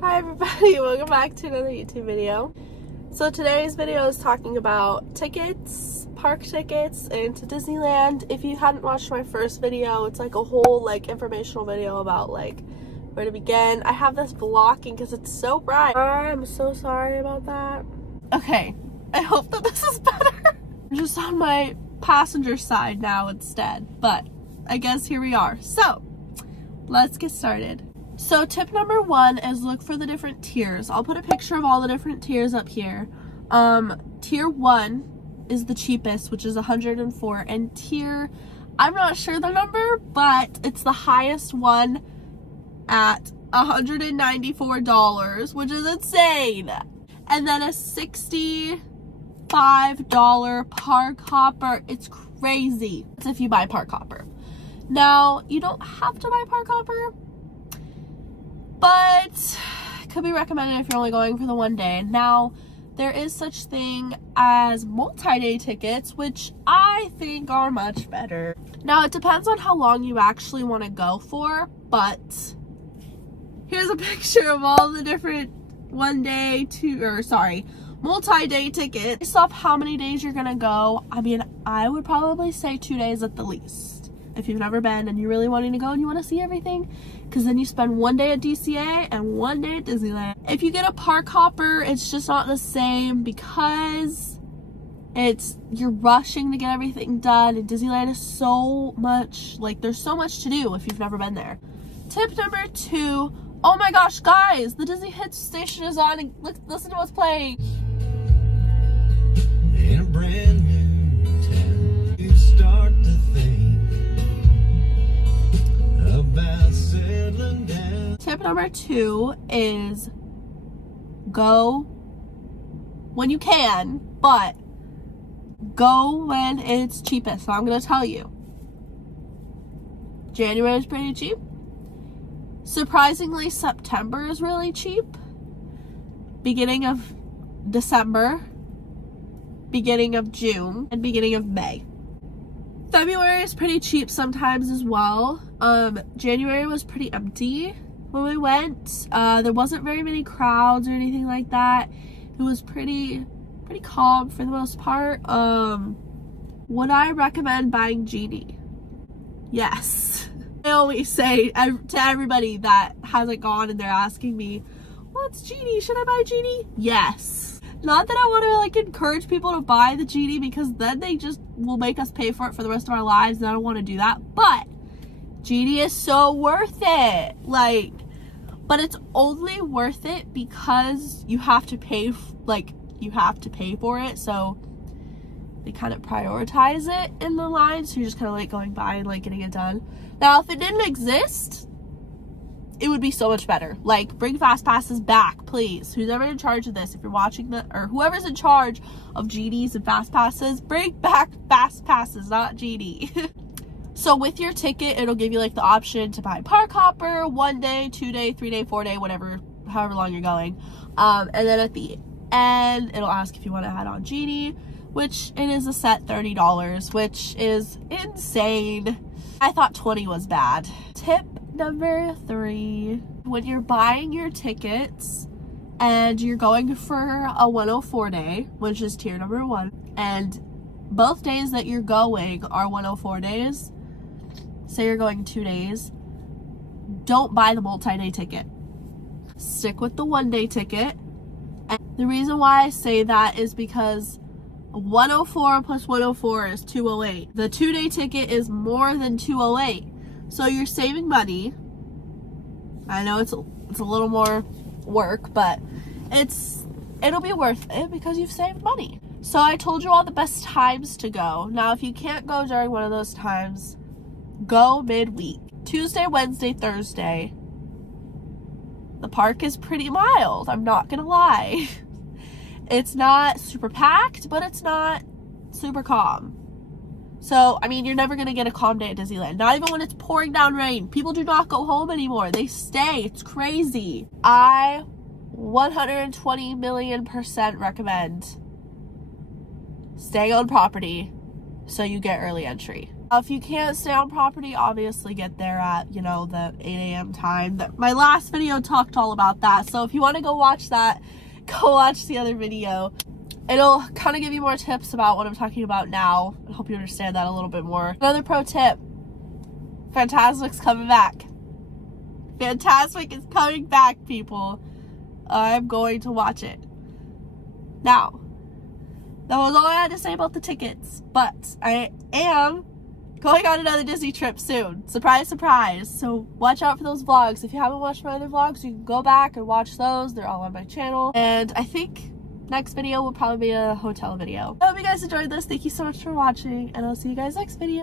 Hi everybody, welcome back to another YouTube video. So today's video is talking about tickets, park tickets into Disneyland. If you hadn't watched my first video, it's like a whole informational video about where to begin. I have this blocking because it's so bright. I'm so sorry about that. Okay, I hope that this is better. I'm just on my passenger side now instead, but I guess here we are. So let's get started. So tip number one is look for the different tiers. I'll put a picture of all the different tiers up here. Tier 1 is the cheapest, which is $104, and tier, I'm not sure the number, but it's the highest one at $194, which is insane. And then a $65 park hopper. It's crazy. It's if you buy park hopper. Now, you don't have to buy park hopper, but could be recommended if you're only going for the one day. Now, there is such thing as multi-day tickets, which I think are much better. Now, it depends on how long you actually want to go for, but here's a picture of all the different multi-day tickets. Based off how many days you're gonna go, I mean, I would probably say 2 days at the least. If you've never been and you're really wanting to go and you want to see everything, because then you spend one day at DCA and one day at Disneyland. If you get a park hopper, it's just not the same because you're rushing to get everything done, and Disneyland is so much, there's so much to do if you've never been there. Tip number 2, oh my gosh, guys, the Disney Hits station is on, and listen to what's playing. In a brand new town, you start to think about settling down. Tip number 2 is go when you can, but go when it's cheapest. So I'm gonna tell you, January is pretty cheap. Surprisingly, September is really cheap. Beginning of December, beginning of June, and beginning of May. February is pretty cheap sometimes as well. January was pretty empty when we went. There wasn't very many crowds or anything like that. It was pretty calm for the most part. Would I recommend buying Genie? Yes. I always say to everybody that hasn't gone and they're asking me, what's Genie? Should I buy Genie? Yes. Not that I want to encourage people to buy the Genie, because then they just will make us pay for it for the rest of our lives, and I don't want to do that. But Genie is so worth it. But it's only worth it because you have to pay for it. So they kind of prioritize it in the line, so you're just kind of going by and getting it done. Now, if it didn't exist, it would be so much better. Bring fast passes back, please. Who's ever in charge of this, if you're watching or whoever's in charge of Genies and fast passes, bring back fast passes, not Genie. So with your ticket, it'll give you the option to buy park hopper, 1 day, 2 day, 3 day, 4 day, whatever, however long you're going. And then at the end, it'll ask if you want to add on Genie, which it is a set $30, which is insane. I thought 20 was bad. Tip number 3, when you're buying your tickets and you're going for a 104 day, which is tier number 1, and both days that you're going are 104 days, say you're going 2 days, don't buy the multi-day ticket. Stick with the 1 day ticket. And the reason why I say that is because 104 plus 104 is 208. The 2 day ticket is more than 208. So you're saving money. I know it's a little more work, but it'll be worth it because you've saved money. So I told you all the best times to go. Now, if you can't go during one of those times, go midweek. Tuesday, Wednesday, Thursday. The park is pretty mild, I'm not gonna lie. It's not super packed, but it's not super calm. So, I mean, you're never going to get a calm day at Disneyland. Not even when it's pouring down rain. People do not go home anymore. They stay. It's crazy. I 120 million% recommend staying on property so you get early entry. If you can't stay on property, obviously get there at, you know, the 8 a.m. time. My last video talked all about that. So if you want to go watch that, go watch the other video. It'll kind of give you more tips about what I'm talking about now. I hope you understand that a little bit more. Another pro tip. Fantasmic's coming back. Fantasmic is coming back, people. I'm going to watch it. Now, that was all I had to say about the tickets. But I am going on another Disney trip soon. Surprise, surprise. So watch out for those vlogs. If you haven't watched my other vlogs, you can go back and watch those. They're all on my channel. And I think next video will probably be a hotel video. I hope you guys enjoyed this. Thank you so much for watching, and I'll see you guys next video.